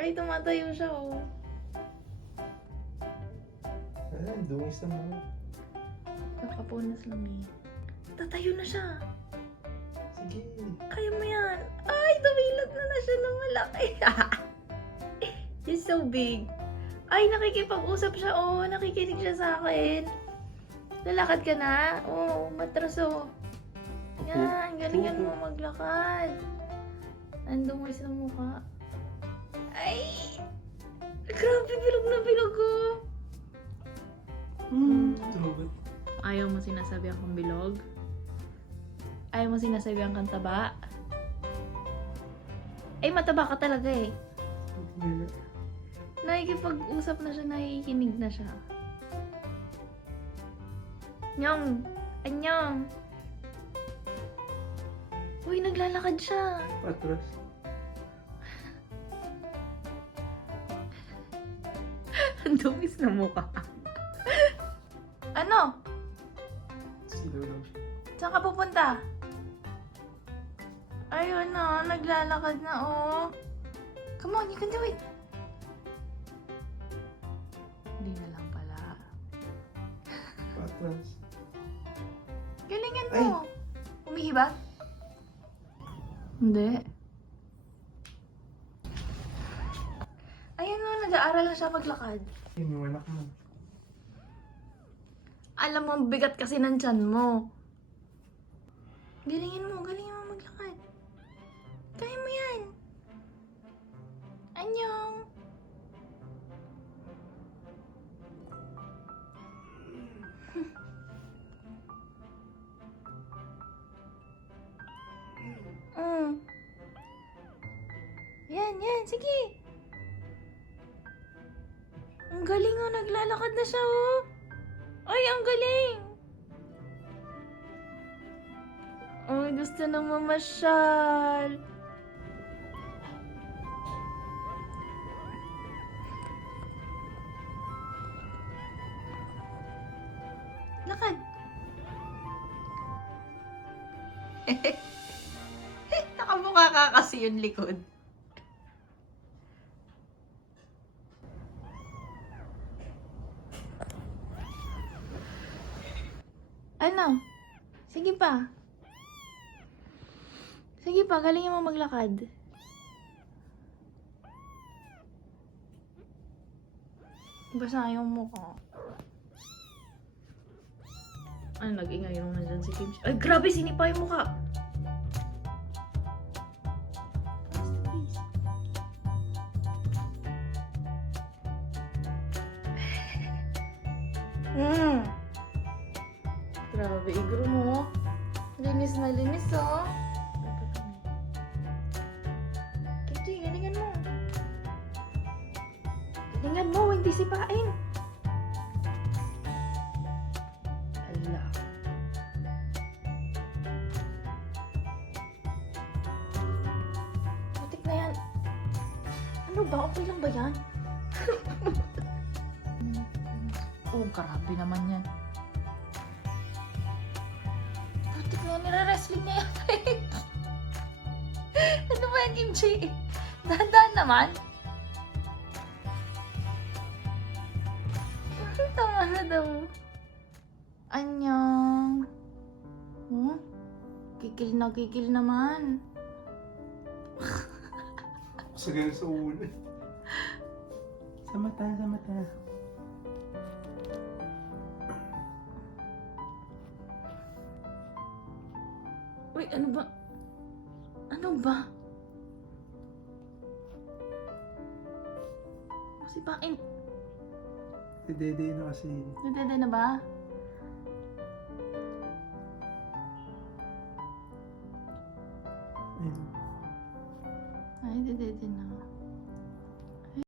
Ay, tumatayo siya, oh. Ay, dungis naman. Kakapunas lang eh. Tatayo na siya. Sige. Kaya mo yan. Ay, tumilot na siya ng malaki. He's so big. Ay, nakikipag-usap siya. Oh, nakikinig siya sa akin. Lalakad ka na? Oh, matraso. Yan, galingan mo maglakad. Andong mo sa mukha. Ay! Grabe, bilog na bilog oh. Tubig. Ayaw mo sinasabi akong bilog? Ayaw mo sinasabi ang kantaba? Ay, mataba ka talaga eh. Nakikipag-usap na siya, nakikinig na siya. Nyong! Anyong! Uy, naglalakad siya. Patras. Ang dungis na mukha. Ano? Silaw lang siya. Saan ka pupunta? Ayun na, naglalakad na oh. Come on, you can do it. Hindi na lang pala. Patras. Galingan mo. Umihi ba? Hindi. Ayun na, nag-aaral na siya maglakad. Yung anak mo. Alam mo, ang bigat kasi ng tiyan mo. Galingin mo maglakad. Kaya mo yan. Anyong. Yan, sige. Ang galing oh, naglalakad na siya oh. Ay, ang galing! Ay, gusto nang mamasyal. Lakad. Nakamukha ka kasi yung likod. Ano? Sige pa. Sige pa, galingin mo maglakad. Basa yung mukha. Ano, nag-ingay yung nandyan si Kim. Ay, grabe, sinipa yung mukha. Grabe, igro mo. Linis na linis, oh. Kimchi, galingan mo. Galingan mo, hindi sipain. Ala. Butik na yan. Ano ba? Okay lang ba yan? Oh, grabe naman yan. Butik na yan, nire-wrestling na yan. Ano ba yan, Kimchi? Dahan-dahan naman. Tama na daw. Anyong. Hmm? Kikil naman. Sagay sa ulo. Sa mata, sa mata. Uy, ano ba? Ano ba? Sipain. Si Dede na kasi. Nadede na ba? Ayun. Ay, nadede na.